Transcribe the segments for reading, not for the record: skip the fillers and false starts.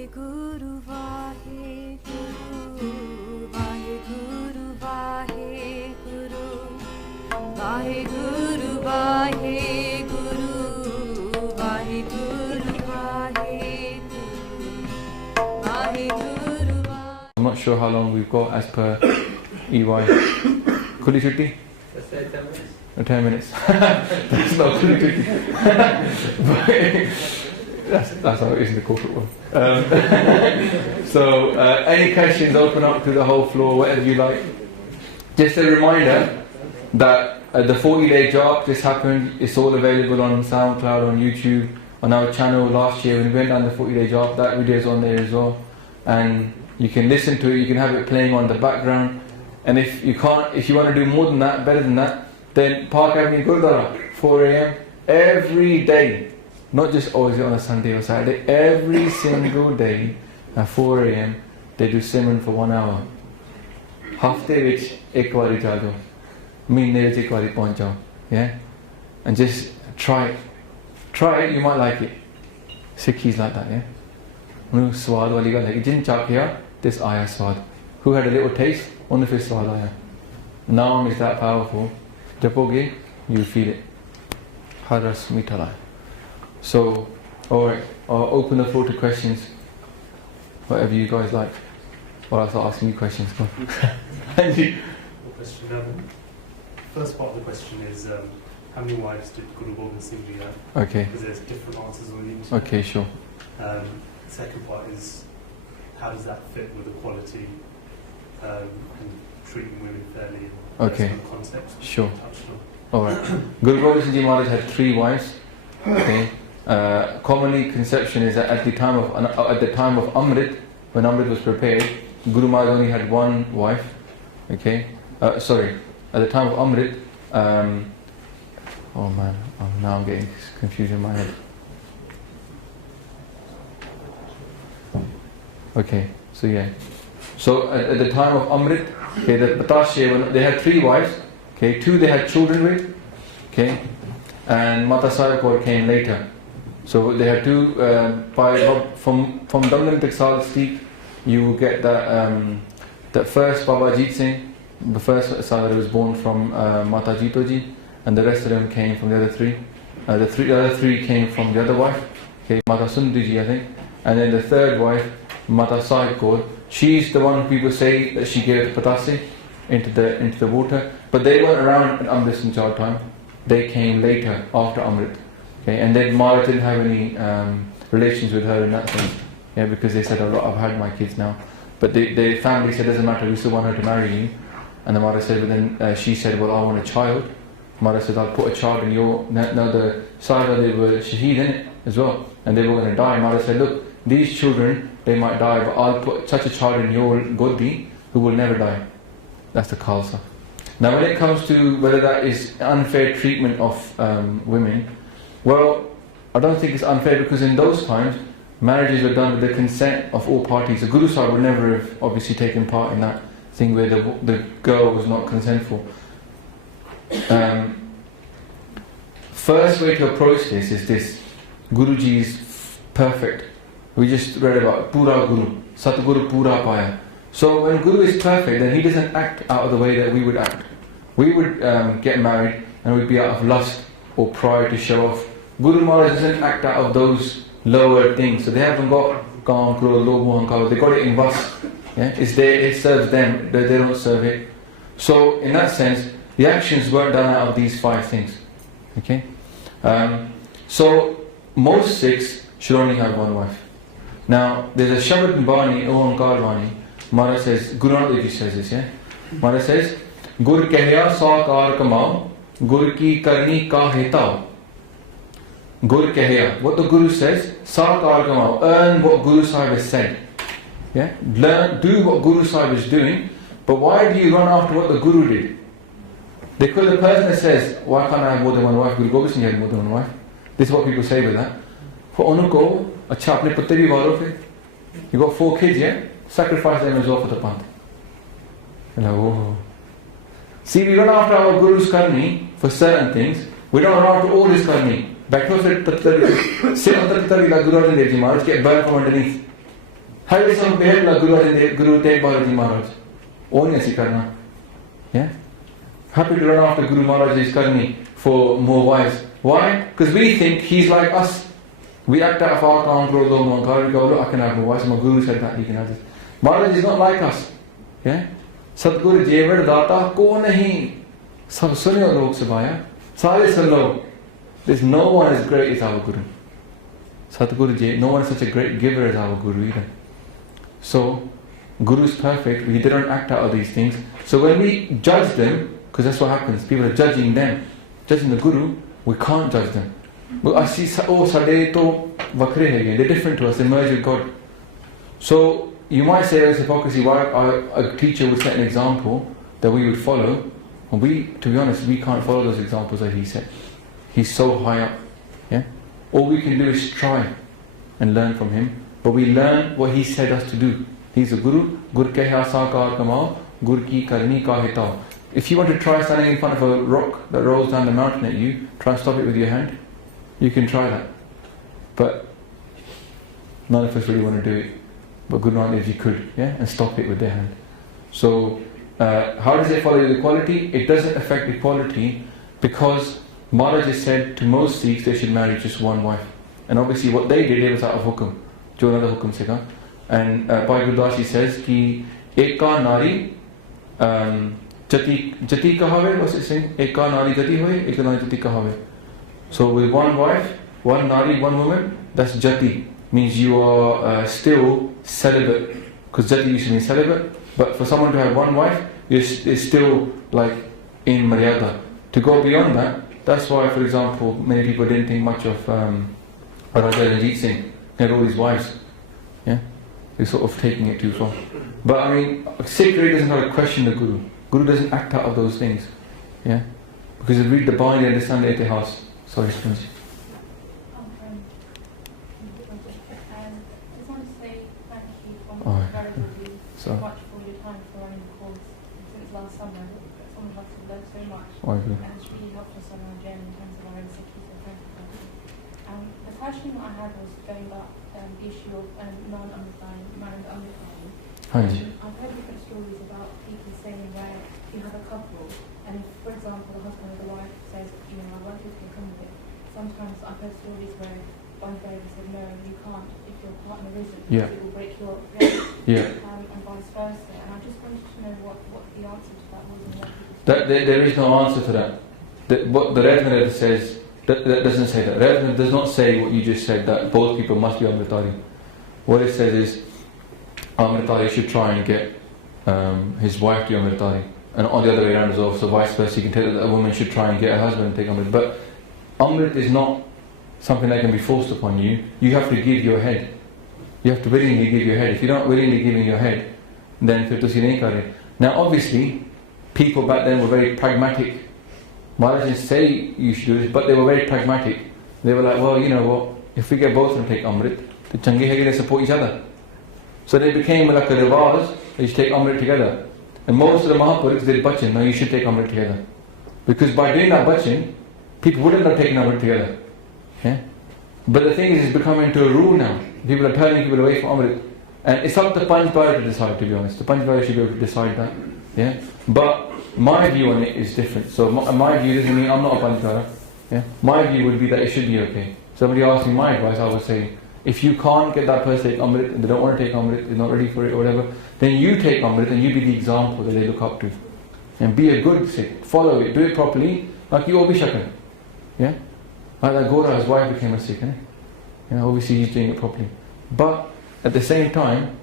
Vaheguru, Vaheguru, Vaheguru, Vaheguru, Vaheguru, Vaheguru, Vaheguru, Vaheguru, Vaheguru. I'm not sure how long we've got as per EY. Kuli chutti? 10 minutes. That's not kuli chutti. That's how it is in the corporate world. So, any questions, open up to the whole floor, whatever you like. Just a reminder that the 40-day job just happened. It's all available on SoundCloud, on YouTube, on our channel last year when we went down the 40-day job. That video is on there as well. And you can listen to it, you can have it playing on the background. And if you want to do more than that, better than that, then Park Avenue Gurdwara, 4 a.m. every day. Not just always on a Sunday or Saturday, every single day at 4 a.m. they do simran for 1 hour. Hafte vich ek wari jao, meene vich ek wari pahunch jao. Yeah? And just try it. Try it, you might like it. Sikhis like that, yeah? Swad wali gal hai ki jin chakhiya, this aaya swad. Who had a little taste? Only for swad aaya. Naam is that powerful. Japoge, you feel it. Haras mitala. So, alright, I'll open the floor to questions. Whatever you guys like. Or I'll start asking you questions. Go on. Question. First part of the question is, how many wives did Guru Gobind Singh have? Okay. Because there's different answers on the internet. Okay, sure. Second part is, how does that fit with equality and treating women fairly? Okay. Kind of context Sure. Alright. Guru Gobind Singh Maharaj had 3 wives. Okay. Commonly conception is that at the time of Amrit, when Amrit was prepared, Guru Maharaj only had 1 wife. Okay. At the time of Amrit, oh man, now I'm getting confused in my head. Okay, so yeah. So at the time of Amrit, okay, the Patashe, they had 3 wives. Okay, 2 they had children with. Okay, and Mata Sahib Kaur came later. So they had 2 from Damdam Tiksal Steep. You get that first Baba Jeet Singh, the first son that was born from Mata Jitoji, and the rest of them came from the other 3. The other 3 came from the other wife, okay, Mata Sundriji, I think, and then the third wife, Mata Sahib Kaur. She's the one people say that she gave the Patasi into the water, but they weren't around at Amrit and Child time. They came later after Amrit, okay, and then Maharaj didn't have any relations with her in that sense, yeah, because they said, I've had my kids now, but the family said, doesn't matter, we still want her to marry you. And the Maharaj said, but then she said, well, I want a child. Maharaj said, I'll put a child in your. Now the Sahaba, they were shaheed in it as well, and they were going to die. Maharaj said, look, these children, they might die, but I'll put such a child in your Godi who will never die. That's the Khalsa. Now when it comes to whether that is unfair treatment of women, well, I don't think it's unfair, because in those times, marriages were done with the consent of all parties. The Guru Sahib would never have obviously taken part in that thing where the girl was not consentful. First way to approach this is this. Guruji is perfect. We just read about Pura Guru, Satguru Pura Paya. So when Guru is perfect, then he doesn't act out of the way that we would act. We would get married and we'd be out of lust or pride to show off. Guru Maharaj doesn't act out of those lower things. So they haven't got Kaam, Krodh, Lobh, Ahankar. They got it in Vas. Yeah? It's there, it serves them, they don't serve it. So in that sense, the actions weren't done out of these 5 things. Okay? So most Sikhs should only have 1 wife. Now there's a Shabad Bani, Ahankar Bani. Maharaj says, Guru Nanak Dev Ji says this, yeah? Maharaj says, Gur Kehya Saakar Kamao, Gur Ki Karni Ka Hetao. Gur Kehya, what the Guru says, Saakar Kamao, earn what Guru Sahib has said. Yeah? Learn, do what Guru Sahib is doing, but why do you run after what the Guru did? Because the person that says, why can't I have more than 1 wife? Guru Gobind Singh had more than 1 wife. This is what people say with that. For Onuko, acha apne putte bhi walo fe. You got 4 kids, yeah? Sacrifice them as well for the panth. Like, oh. See, we run after our Guru's karni for certain things. We don't run after all his karni. Back to sit on Tatari like Guru Granth Sahib, get burned from underneath. How does someone behave like Guru Tegh Bahadurji Maharaj? Only asi karna. Yeah? Happy to run after Guru Maharaj's karni for more wives. Why? Because we think he's like us. We act out of our control, we go, look, I can have more wives. My Guru said that, he can have this. Maharaj is not like us. Yeah? Sadguru Jevad Data Ko Nahi. Sab sunyo log sabaya. Sare sun. There's no one as great as our Guru. Sadguru J, no one is such a great giver as our Guru either. So, Guru is perfect, he didn't act out of these things. So when we judge them, because that's what happens, people are judging them, judging the Guru, we can't judge them. But I see, oh, sade to vakre hai, they're different to us, they merge with God. So, you might say it's hypocrisy, why a teacher would set an example that we would follow, and we, to be honest, we can't follow those examples that he set. He's so high up. Yeah? All we can do is try and learn from him, but we learn what he said us to do. He's a Guru. Gur ke sakar kamao, Gur ki karni ka hitao. If you want to try standing in front of a rock that rolls down the mountain at you, try and stop it with your hand. You can try that. But none of us really want to do it. But Guru Nanak, if you could, yeah, and stop it with their hand. So, how does it follow equality? It doesn't affect equality because Maharaj has said to most Sikhs they should marry just one wife. And obviously what they did, it was out of hukum. Jo another hukum sikha. And Bhai Gurdas he says ki Eka Nari Jati kahave, what's it saying? Eka Nari Jati hoye, Eka Nari Jati kahave. So with one wife, one Nari, one woman, that's Jati. Means you are still celibate. Because Jati used to mean celibate. But for someone to have one wife, is still like in Maryada. To go beyond that, that's why, for example, many people didn't think much of Raja Ranjit Singh. He had all these wives. Yeah? They're sort of taking it too far. But I mean, Sikh really doesn't have to question the Guru. Guru doesn't act out of those things. Yeah? Because you read the Bani and understand the Itihas. Sorry, Spence. I just want to say thank you so much for your time for running the course since last summer. Someone has learned so much. And it's really helped us on our journey in terms of our own Sikhi, so thank you. The question that I had was going back the issue of non-Amritani, married Amritani. I've heard different stories about people saying where you have a couple, and if, for example, the husband or the wife says, you know, I want you to come with it. Sometimes I've heard stories where one parent said, no, you can't if your partner isn't, because it will break your marriage, and vice versa. And I just wanted to know what the answer to that was and what people There is no answer to that. What the Red Mirror says, that doesn't say that. Red Mirror does not say what you just said, that both people must be Amritari. What it says is, Amritari should try and get his wife to be Amritari. And on the other way around as well, so vice versa, you can tell that a woman should try and get her husband to take Amrit. But Amrit is not something that can be forced upon you. You have to give your head. You have to willingly give your head. If you're not willingly giving your head, then fir tusi nahi kar rahe. Now obviously, people back then were very pragmatic. Maharaj didn't say you should do this, but they were very pragmatic. They were like, well, you know what, if we get both of them to take Amrit, the change hai they support each other. So they became like a rewaz, they should take Amrit together. And most of the Mahapurukhs did bachan, no, you should take Amrit together. Because by doing that bachan, people wouldn't have taken Amrit together. Yeah? But the thing is, it's becoming into a rule now. People are turning people away from Amrit. And it's up to Panch Bhara to decide, to be honest. The Panch Bhara should be able to decide that. Yeah? But my view on it is different. So my view doesn't mean I'm not a Panch Bhara. Yeah? My view would be that it should be okay. Somebody asked me my advice, I would say, if you can't get that person to take Amrit, and they don't want to take Amrit, they're not ready for it or whatever, then you take Amrit and you be the example that they look up to. And be a good Sikh. Follow it. Do it properly. Like you Obi Shakan. Yeah? Like that Gora, his wife became a Sikh. Obviously he's doing it properly. But at the same time,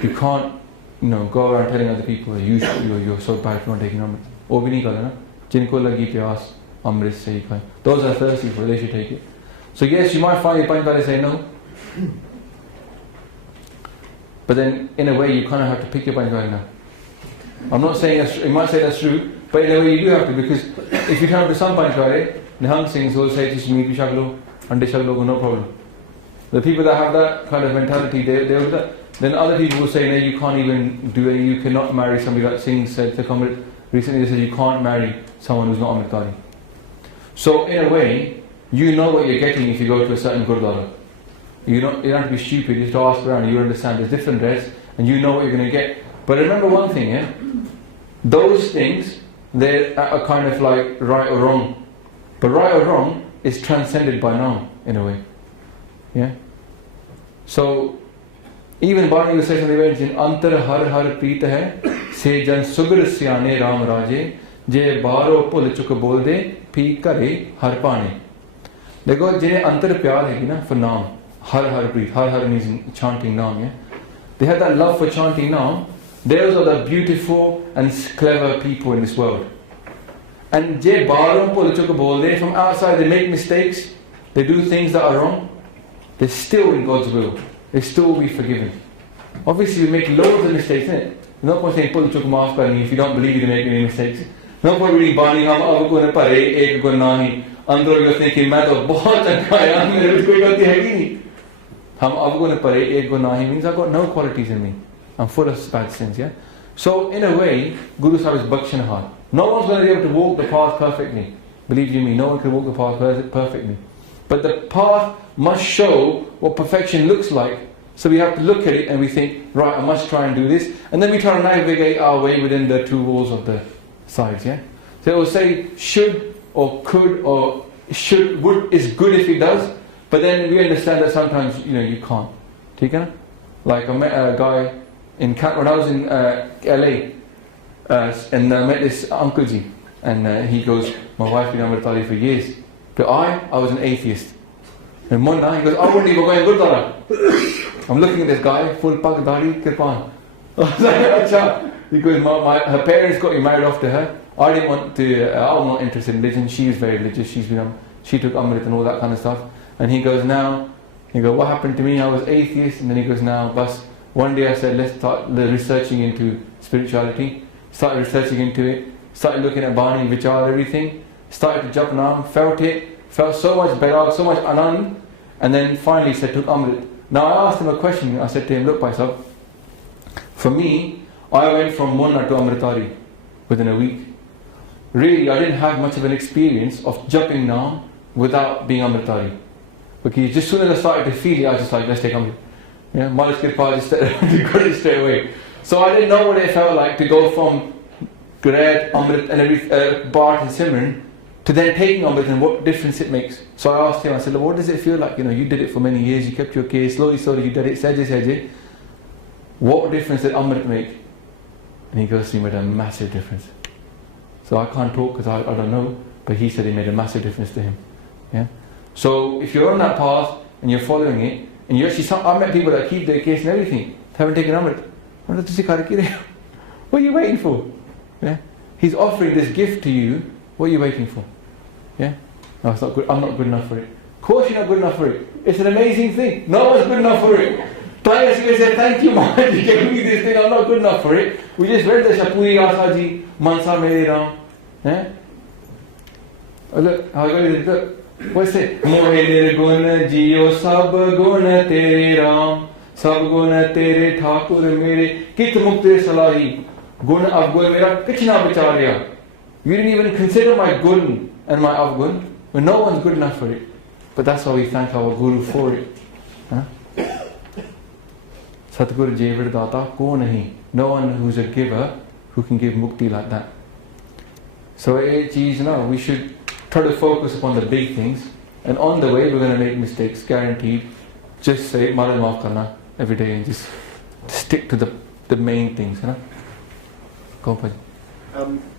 you can't, go around telling other people that you're so bad for not taking Amrit. Obi nahi kala na. Jinko lagi pyas Amrit se hi khai. Those are thirsty for it, they should take it. So yes, you might find the Panch Bhara say no. But then in a way you kind of have to pick your Panch Bhara now. I'm not saying you might say that's true, but in a way you do have to, because if you come to some Panch Bhara, the Hang Singhs will say to me, Pishaglo, Ande Shaglo, no problem. The people that have that kind of mentality, they will do that. Then other people will say, no, you can't even do it, you cannot marry somebody like Singh said to Kamrit. Recently they said you can't marry someone who's not Amritari. So in a way, you know what you're getting if you go to a certain Gurdwara. You don't have to be stupid, you just ask around and you understand there's different dress and you know what you're going to get. But remember one thing, yeah? Those things, they're kind of like right or wrong. But right or wrong is transcended by now, in a way. Yeah? So, even Bani will say something very interesting, Antar har har preet hai, se jan sugar syane ram raje, je baro pul chuk bolde, pi kare har pane. Dekho, jine antar pyar hai na, for naam, har har preet, har har means chanting naam, yeah? They have that love for chanting naam. Those are the beautiful and clever people in this world. And je baro pul chuk bolde, from outside they make mistakes, they do things that are wrong, they're still in God's will. They still will be forgiven. Obviously we make loads of mistakes, isn't it? There's no point saying pul chuk maaf karni if you don't believe you're making any mistakes. No point reading Bani hum ab gun pare ek gun nahi. Andro you're thinking main to bahut achha hai, mere mein koi galti hai hi nahi. Hum ab gun pare ek gun nahi means I've got no qualities in me. I'm full of bad sins, yeah? So in a way, Guru Sahib is bakshan hard. No one's going to be able to walk the path perfectly. Believe you me, no one can walk the path perfectly. But the path must show what perfection looks like. So we have to look at it and we think, right, I must try and do this. And then we try to navigate our way within the two walls of the sides, yeah? So it will say should or could or should, would is good if it does. But then we understand that sometimes, you can't. Take it? Like I met a guy when I was in LA, and I met this Uncle Ji, and he goes, my wife been Amritali for years, but I was an atheist. And one night he goes, I wouldn't even go in Gurdwara. I'm looking at this guy, full pag dari, kirpan. I was like, Acha. He goes, her parents got me married off to her. I'm not interested in religion. She is very religious. She took Amrit and all that kind of stuff. And he goes, what happened to me? I was atheist. And then he goes, bas. One day I said, let's start researching into spirituality. Started researching into it. Started looking at Bani, Vichar, everything. Started to jap naam, felt so much better, so much anand. And then finally said, took Amrit. Now I asked him a question. I said to him, look Paisab, for me, I went from Munna to Amritari within a week. Really, I didn't have much of an experience of jumping naam without being Amritari. Because just as soon as I started to feel it, I was just like, let's take Amrit. Yeah, Malish Kirpa just got it straight away. So I didn't know what it felt like to go from Gred, Amrit and Bart and Simran to then taking Amrit and what difference it makes. So I asked him, I said, what does it feel like? You did it for many years, you kept your case, slowly you did it, Saje. What difference did Amrit make? And he goes, he made a massive difference. So I can't talk because I don't know, but he said it made a massive difference to him. Yeah. So if you're on that path and you're following it, and you actually, I met people that keep their case and everything, haven't taken Amrit. What are you waiting for? Yeah. He's offering this gift to you. What are you waiting for? Yeah. No, it's not good. I'm not good enough for it. Of course you're not good enough for it. It's an amazing thing. No one's good enough for it. Twice you say, thank you, man. You gave me this thing. I'm not good enough for it. We just read the Shapuri Asaji, Mansa Mere Ram. Yeah. Oh, look, how good look. What's it? Mohe gun jiyo sab gun tere ram, sab gun tere thakur mere, kit mukte salahi, gun avgun mera kuch na bicharya. You didn't even consider my gun and my avgun, but no one's good enough for it. But that's why we thank our Guru for it. Satguru Jevar Data ko nahi. No one who's a giver who can give mukti like that. So we should try to focus upon the big things, and on the way we're going to make mistakes, guaranteed. Just say Mara maaf karna every day and just stick to the main things. Go for it.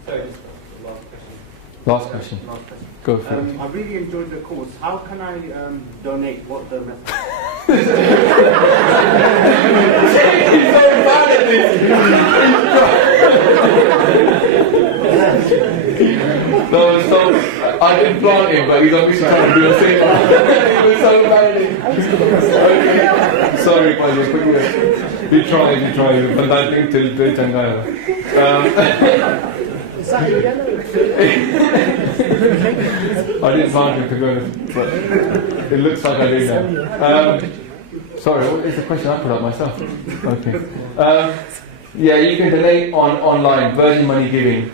Sorry, Last question. Go for it. I really enjoyed the course. How can I donate? What the method? He's so bad at this. So I didn't plant him, but he's obviously trying to do the same. He was so bad at it. Sorry, Paji. He tried. But I think till Changaya. Is that yellow? I didn't plant him, to be honest, but it looks like I did now. Sorry, what is the question? I put up myself. Okay. Yeah, you can donate online. Virgin Money Giving.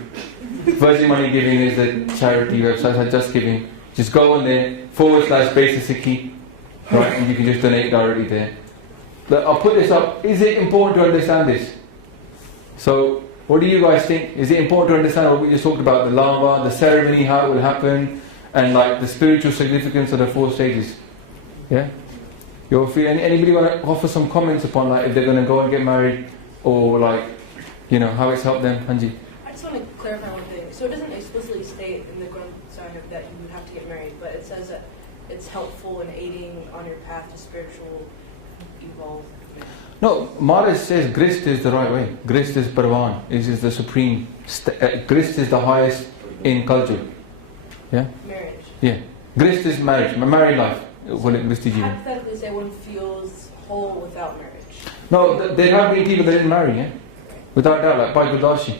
Virgin Money Giving is the charity website. Just Giving. Just go on there /Basics of Skhi. right? And you can just donate directly there. But I'll put this up. Is it important to understand this? So, what do you guys think? Is it important to understand what we just talked about? The lava, the ceremony, how it will happen, and like the spiritual significance of the 4 stages? Yeah? Anybody want to offer some comments upon like if they're going to go and get married, or like, you know, how it's helped them? Hanji? I just want to clarify one thing. So it doesn't explicitly state in the Granth Sahib that you would have to get married, but it says that it's helpful in aiding on your path to spiritual evolve. No, Maharaj says grist is the right way. Grist is Parvan. This is the supreme. Grist is the highest in culture. Yeah? Marriage. Yeah. Grist is marriage. Married life. Hypothetically, say one feels whole without marriage. No, there have been people that didn't marry, yeah? Without doubt, like Bhai Gurdashi.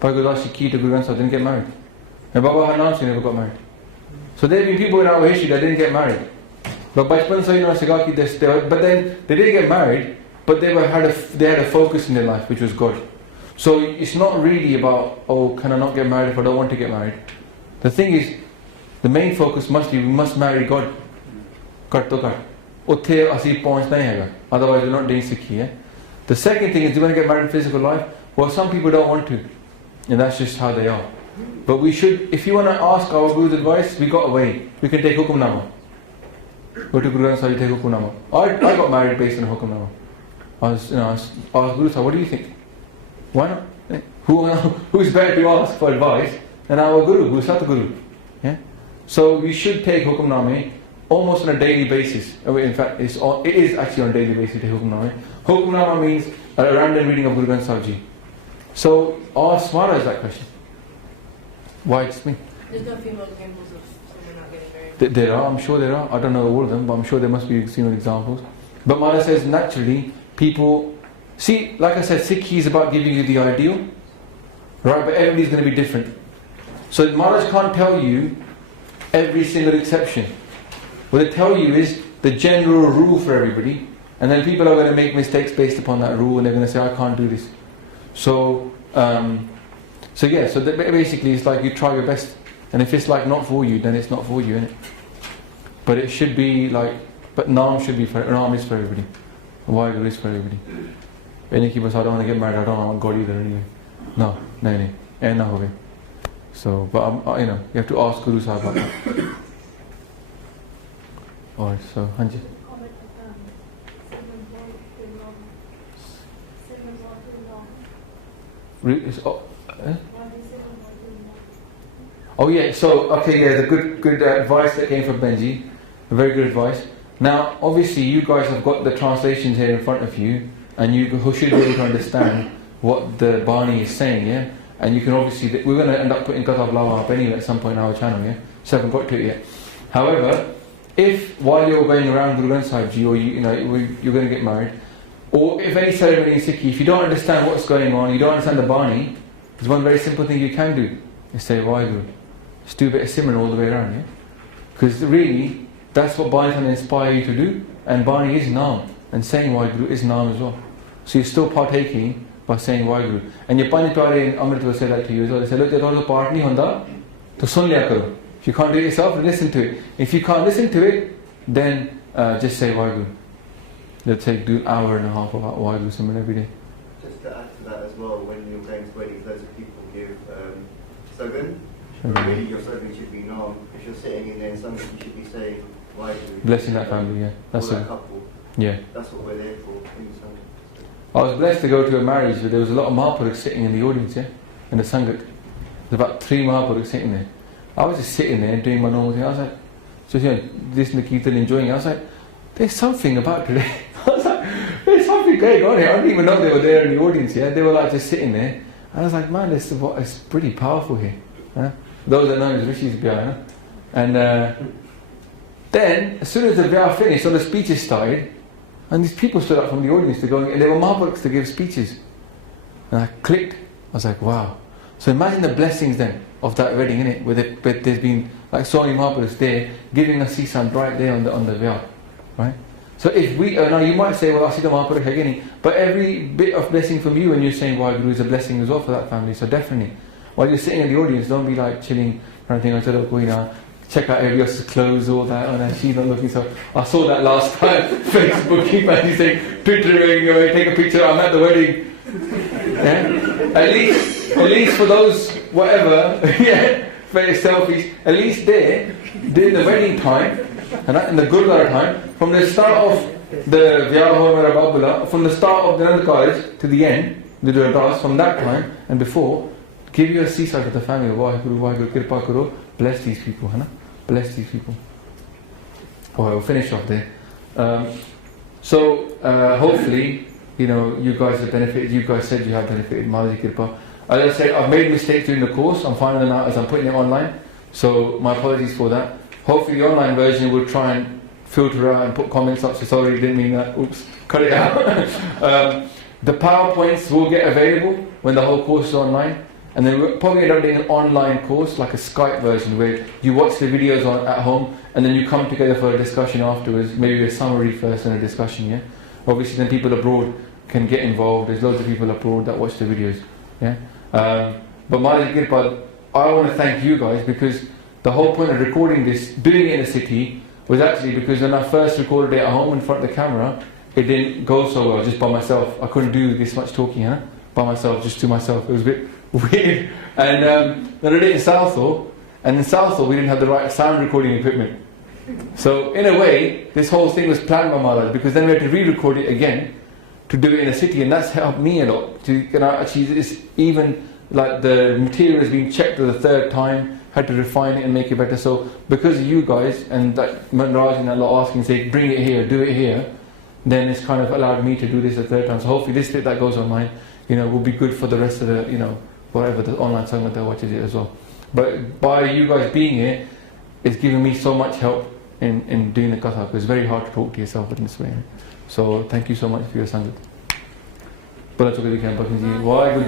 Bhai Gurdashi key to Guru Granth Sahib didn't get married. And Baba Harnam Singh never got married. So there have been people in our history that didn't get married. But Bachpan Sahib, but then they didn't get married, but they had a focus in their life, which was God. So it's not really about, oh, can I not get married if I don't want to get married? The thing is, the main focus must be, we must marry God. Kar to kar. Utthe assi pahunchna hi hai. Otherwise we're not doing Sikhi. Yeah? The second thing is, do you want to get married in physical life? Well, some people don't want to. And that's just how they are. But we should, if you want to ask our Guru's advice, we got a way. We can take Hukumnama. Go to Guru Granth Sahib, take Hukumnama. I got married based on Hukumnama. I asked Guru Sahib, what do you think? Why not? Who's better to ask for advice than our Guru, Guru Satguru? Yeah? So we should take Hukumnama almost on a daily basis. In fact, it is actually on a daily basis to take Hukumnama. Hukumnama means a random reading of Guru Granth Sahib. So ask Maharaj that question. Why it's me? There's no female examples of someone not getting married. There are, I'm sure there are. I don't know all of them, but I'm sure there must be examples. But Maharaj says naturally, people... See, like I said, Sikhi is about giving you the ideal. Right, but everybody's going to be different. So Maharaj can't tell you every single exception. What they tell you is the general rule for everybody, and then people are going to make mistakes based upon that rule, and they're going to say, I can't do this. So basically it's like you try your best, and if it's like not for you, then it's not for you, innit? But it should be like, but Naam is for everybody. Waheguru is for everybody. Any people say, I don't want to get married, I don't want God either anyway. No. So, but you have to ask Guru Sahib about that. Alright, so Hanji. Oh yeah, so the good advice that came from Benji, very good advice. Now obviously you guys have got the translations here in front of you, and you should be able to understand what the Bani is saying, yeah? And you can obviously, we're going to end up putting Katab Lawa up anyway at some point in our channel, yeah? So I haven't got to it yet. However, if while you're going around Guru Granth Sahib Ji, or you're going to get married, or if any ceremony in Sikhi, if you don't understand what's going on, you don't understand the Bani, there's one very simple thing you can do. You say, Waheguru. Just do a bit of Simran all the way around, yeah? Because really, that's what Bani can inspire you to do, and Bani is Naam, and saying Waheguru is Naam as well. So you're still partaking by saying Waheguru. And your Panj Pyare in Amrit will say that to you as well. They say, look, there's also part nahi honda, to sun liya karo. If you can't do it yourself, listen to it. If you can't listen to it, then just say Waheguru. Let's say do an hour and a half of Waheguru Simran every day. Just to add to that as well, when you're going to weddings, loads of people give Sogan. Really, your Sogan should be Naam. If you're sitting in there in something, you should be saying Waheguru. Blessing that family, yeah. That's that it. couple. Yeah. That's what we're there for. I was blessed to go to a marriage where there was a lot of Mahapurukhs sitting in the audience, yeah? In the Sangat. There's about 3 Mahapurukhs sitting there. I was just sitting there doing my normal thing. I was like, just listening to Kirtan, enjoying it. I was like, there's something about today. I was like, there's something going on here. I didn't even know they were there in the audience, yeah? They were like just sitting there. And I was like, man, it's pretty powerful here. Huh? Those are known as Rishis Vyah, huh? And then, as soon as the Vyah finished, all the speeches started, and these people stood up from the audience to go, and they were Mahapurukhs to give speeches. And I clicked. I was like, wow. So imagine the blessings then of that wedding, innit? Where there's been like so many Mahapurukhs there, giving us Sisan right there on the Vyah. Right? So if we, now you might say, well, Asita Mahapurukh Hagini, but every bit of blessing from you when you're saying Waheguru is a blessing as well for that family. So definitely, while you're sitting in the audience, don't be like chilling, trying to think, check out everybody else's clothes, all that, and she's not looking so. I saw that last time, Facebooking, and he's saying, Twittering, take a picture, I'm at the wedding. Yeah? At least for those, whatever, yeah, for selfies, at least there, during the wedding time, and in the Gurdwara time, from the start of the Vyaho Mera Babula, from the start of the Anand Kaaraj to the end, the Ardas, from that time and before, give you a seaside to the family. Vaheguru, Vaheguru, Kirpa Karo, bless these people, bless these people. Alright, we'll finish off there. Hopefully, you guys have benefited. You guys said you have benefited. Mataji Kirpa. As I said, I've made mistakes during the course. I'm finding them out as I'm putting it online. So my apologies for that. Hopefully the online version will try and filter out and put comments up. So sorry, didn't mean that. Oops, cut it out. The PowerPoints will get available when the whole course is online. And then we'll probably end up doing an online course, like a Skype version, where you watch the videos at home and then you come together for a discussion afterwards, maybe a summary first and a discussion, yeah? Obviously then people abroad can get involved. There's loads of people abroad that watch the videos, yeah? But Mataji Kirpa, I want to thank you guys, because the whole point of recording this, doing it in a city, was actually because when I first recorded it at home in front of the camera, it didn't go so well, just by myself. I couldn't do this much talking, by myself, just to myself. It was a bit weird. And then I did it in Southall, and in Southall we didn't have the right sound recording equipment. So in a way, this whole thing was planned by Maharaj, because then we had to re-record it again to do it in a city, and that's helped me a lot. It's even like the material has been checked for the third time, had to refine it and make it better. So because of you guys and that Maharaj and Allah asking, say, bring it here, do it here, then it's kind of allowed me to do this a third time. So hopefully this bit that goes online, will be good for the rest of the, whatever the online Sangha that watches it as well. But by you guys being here, it's given me so much help in doing the Katha, because it's very hard to talk to yourself in this way. So thank you so much for your Sangat. Vaheguru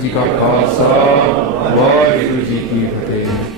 Ji Ka Khalsa, Vaheguru Ji Ki Fateh.